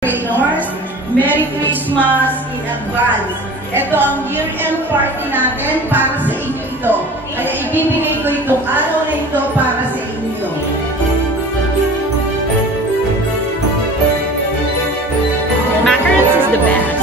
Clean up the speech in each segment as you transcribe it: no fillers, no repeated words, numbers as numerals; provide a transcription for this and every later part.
Trainers, Merry Christmas in advance. Ito ang year-end party natin para sa inyo ito. Kaya ibibigay ko itong araw na ito para sa inyo. Macarons is the best.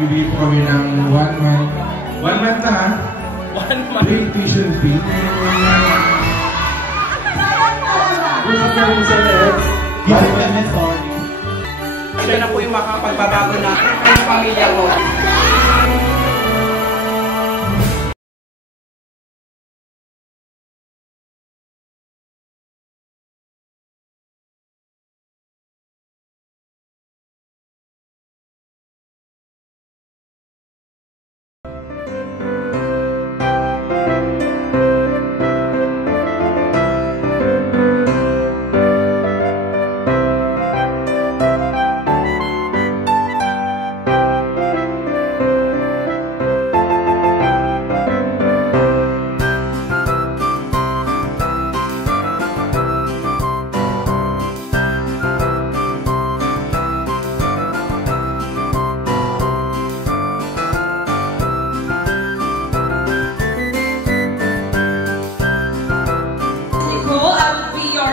Bibili po kami ng 1 month. 1 month na ha? 1 month. Free tuition fee. Gusto namin sa Lex. Ito na po yung makapagbabago na ang pamilya mo.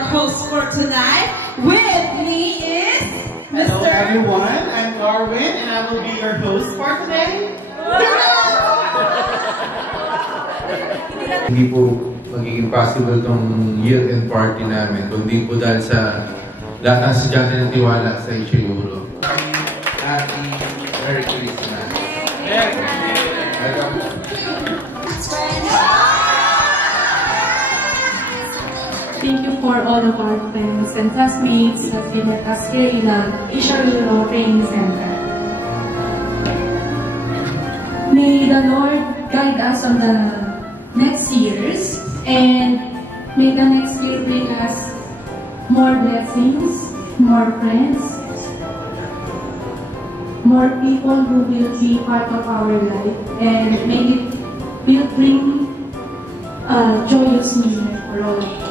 Host for tonight. With me is Mr. Hello everyone, I'm Darwin and I will be your host for today. Hindi po magiging possible tong year-end party namin kundi po dahil sa lahat ng estudyante ng tiwala sa Ichiguro. Happy Merry Christmas! Thank you for all of our friends and classmates that we met us here in the Ichiguro Training Center. May the Lord guide us on the next years and may the next year bring us more blessings, more friends, more people who will be part of our life, and may it will bring a joyous new year for all of us.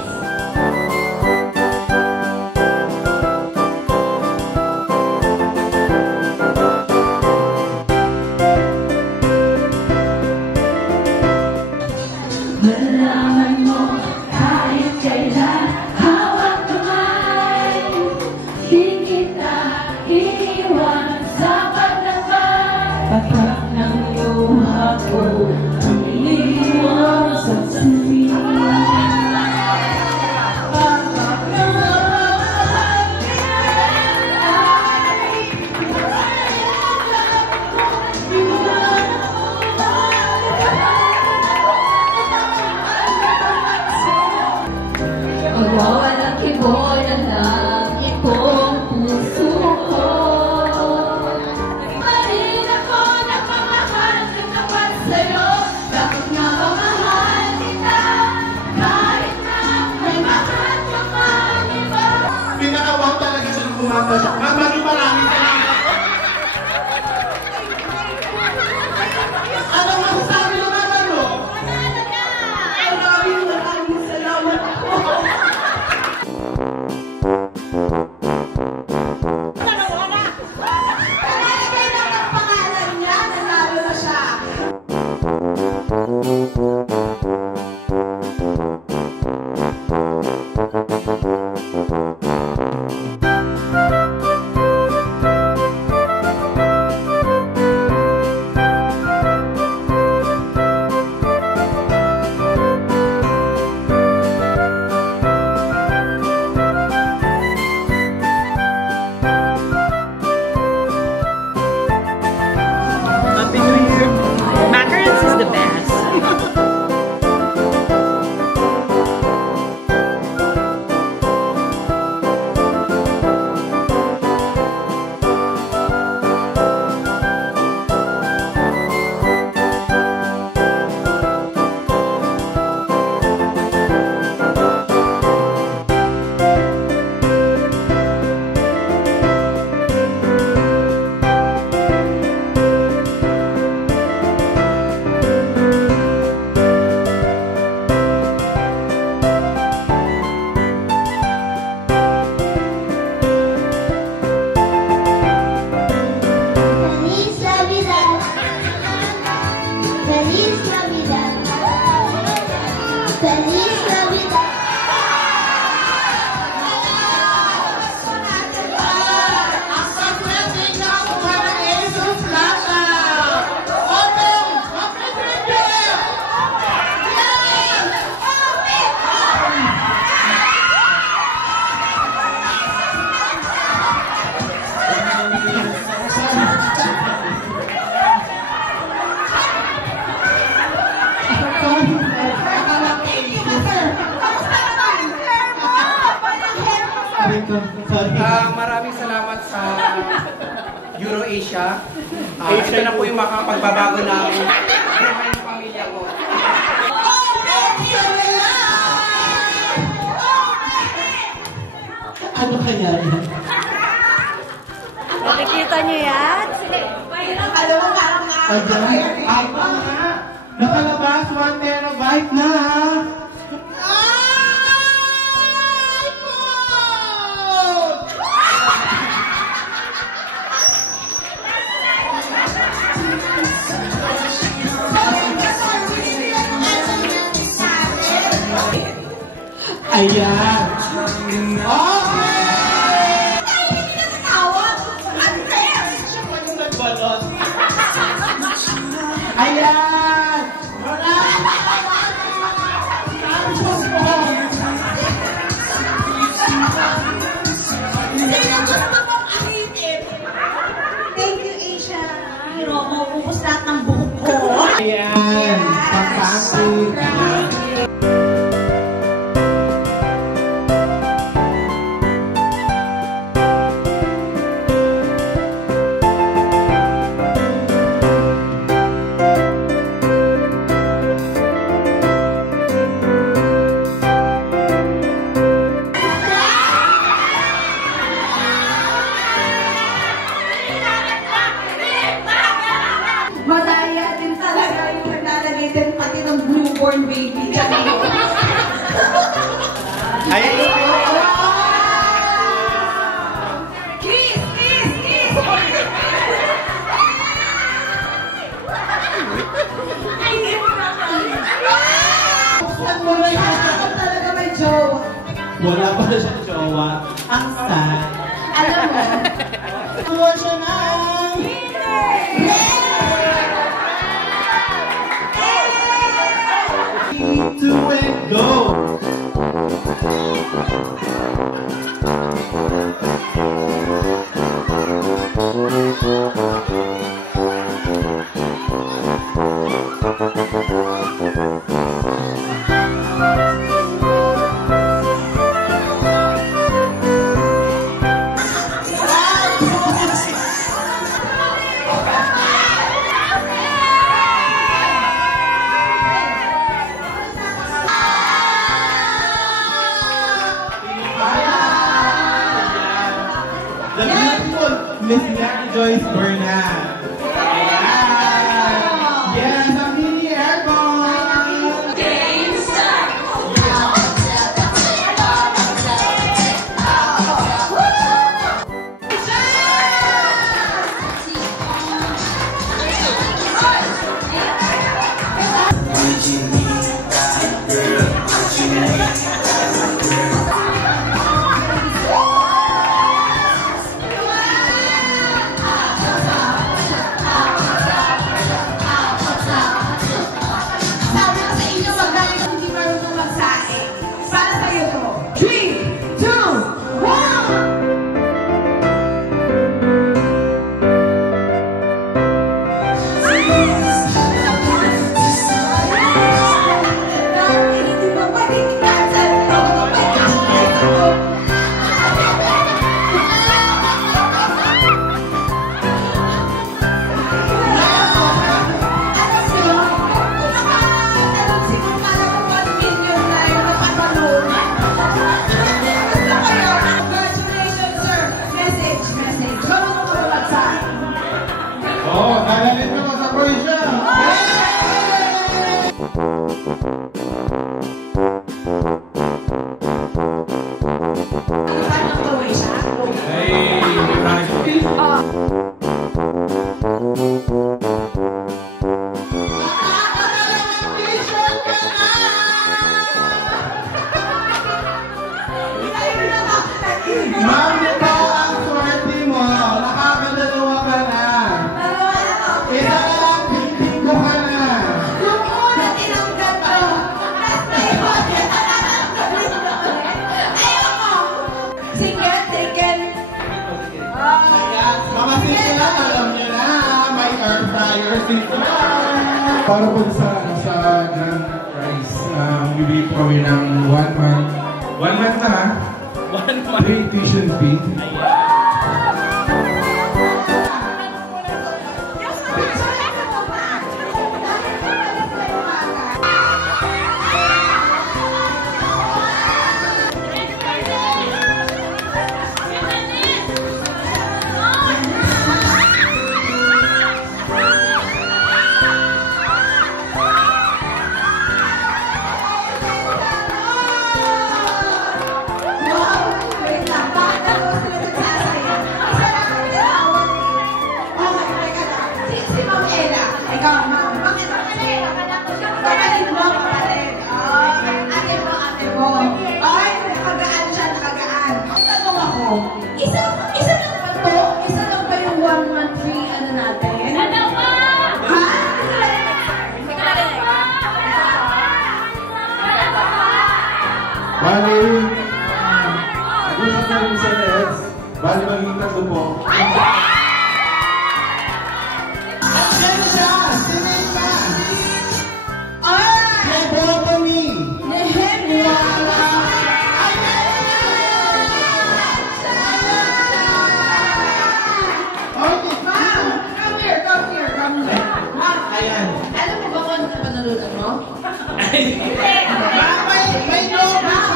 Malaman mo kahit kailan hawak kamay, di kita iiwan sa pagdamay. Patak ng luha ko ang iniwan sa sili. Feliz Navidad! Ang pag-blessing na kuha ng Jesus Lata! Open! Open your gift! Maraming salamat sa EuroAsia. Ito na po yung makapagbabago ng buhay ng pamilya ko. Ano kaya yan? Nakikita niyo yan? Alam mo, parang Ayan? Ay, nga! Nakalabas 1 terabyte na! Ayan! Okay! Ayan! thank you, Asia. Pero maupupos lahat ng buhok ko. Ayan! Fantastic! Madaya din talaga yung naglalagay din pati ng newborn baby. Ayan! Kiss! Kiss! Kiss! Buksan mo na yan! Ako talaga may jowa. Wala pa na siyang jowa. Ang sad. Alam mo, Kuha siya ng... To and go! The beautiful Miss Mary Joyce Bernal. Ayan! Yes, ang mini aircon! Para po sa grand prize, bibigay po kami ng 1 month. 1 month na ha? 1 month. Free tuition fee. Bali, maging tatlo po. Andiyan siya! Sinin ka! Phlebotomy! Nehemiah! Okay. Ma'am, come here. Ma'am, Ayan. alam mo ba kung ano panalunan mo? Ma'am, may logo siya!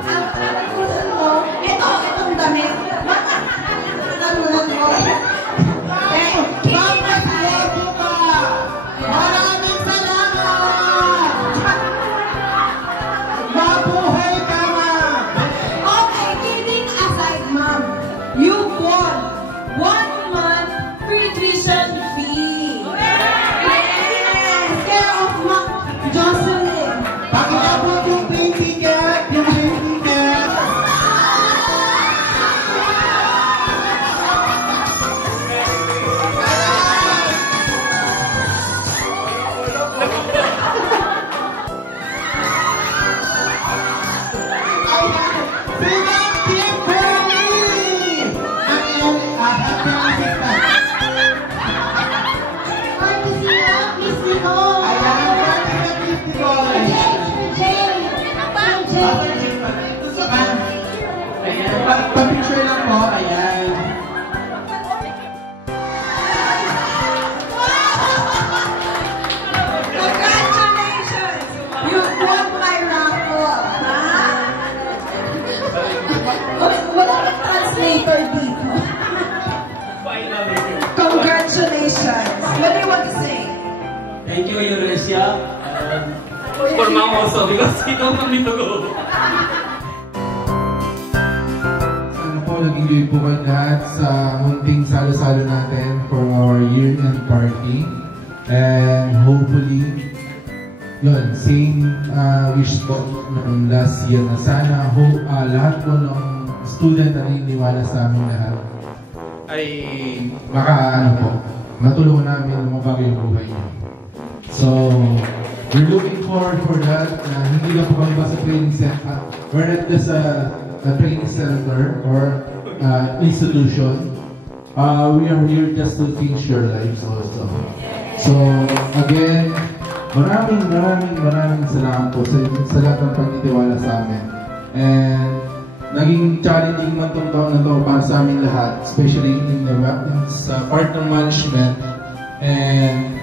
Ang panalunan mo, itong damit. Panalunan mo. Ma'am, mas logo ka! Maraming salamat! Mabuhay ka, ma'am! Okay, kidding aside, ma'am, you won 1 month free tuition fee. Yes, care of Ma'am Jocelyn. Pakilabot yung plane ticket! Yung plane ticket! Sinang Kimberly! Ang iyong happy assistant. Ayan, party na festival. Ayan, pa-picture lang po. Ayan. Congratulations! You won my raffle. Wala nang translator dito. Congratulations. What do you want to say? Thank you, Euresia. For mom also, because he don't want me to go. Sana po nag-enjoy po kayo lahat sa munting salo-salo natin for our year-end party. And hopefully, yun, same wish po ng last year na sana lahat po ng student na naniniwala sa amin lahat ay matulungan namin mabago yung buhay niyo. So, we're looking forward for that. Hindi lang po kami ba sa training center. We're not just a training center or institution. We are here just to change your lives also. So, again, maraming salamat po sa lahat ng pagtitiwala sa amin. And naging challenging man itong taon na ito para sa amin lahat, especially sa part ng management. And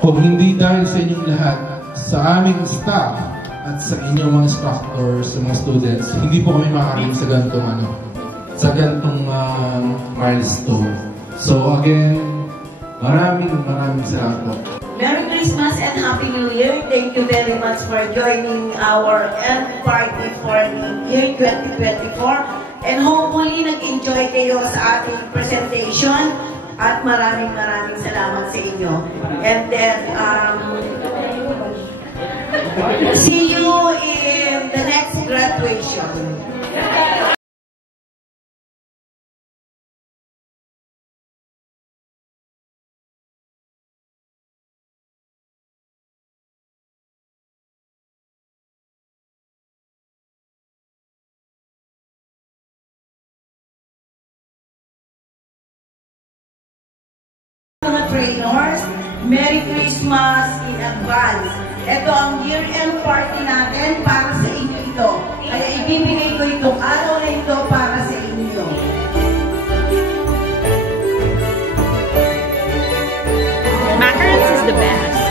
kung hindi dahil sa inyong lahat, sa aming staff at sa inyong mga instructors, sa mga students, hindi po kami makakalim sa gantong milestone. So again, maraming salamat po. Merry Christmas and Happy New Year. Thank you very much for joining our end party for the year 2024. And hopefully, nag-enjoy kayo sa ating presentation. At maraming salamat sa inyo. And then, see you in the next graduation. Trainer, Merry Christmas in advance. Ito ang year-end party natin para sa inyo ito. Kaya ibibigay ko itong araw na ito para sa inyo. Macarons is the best.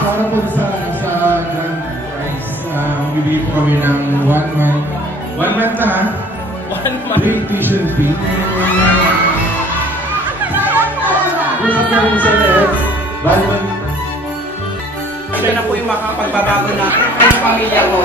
Para po sa grand prize, bibigay po kami ng 1 month. 1 month na ha? 1 month. Free tuition fee. Gusto ko rin sa Lex. Ito na po yung makapagbabago natin ng pamilya ko.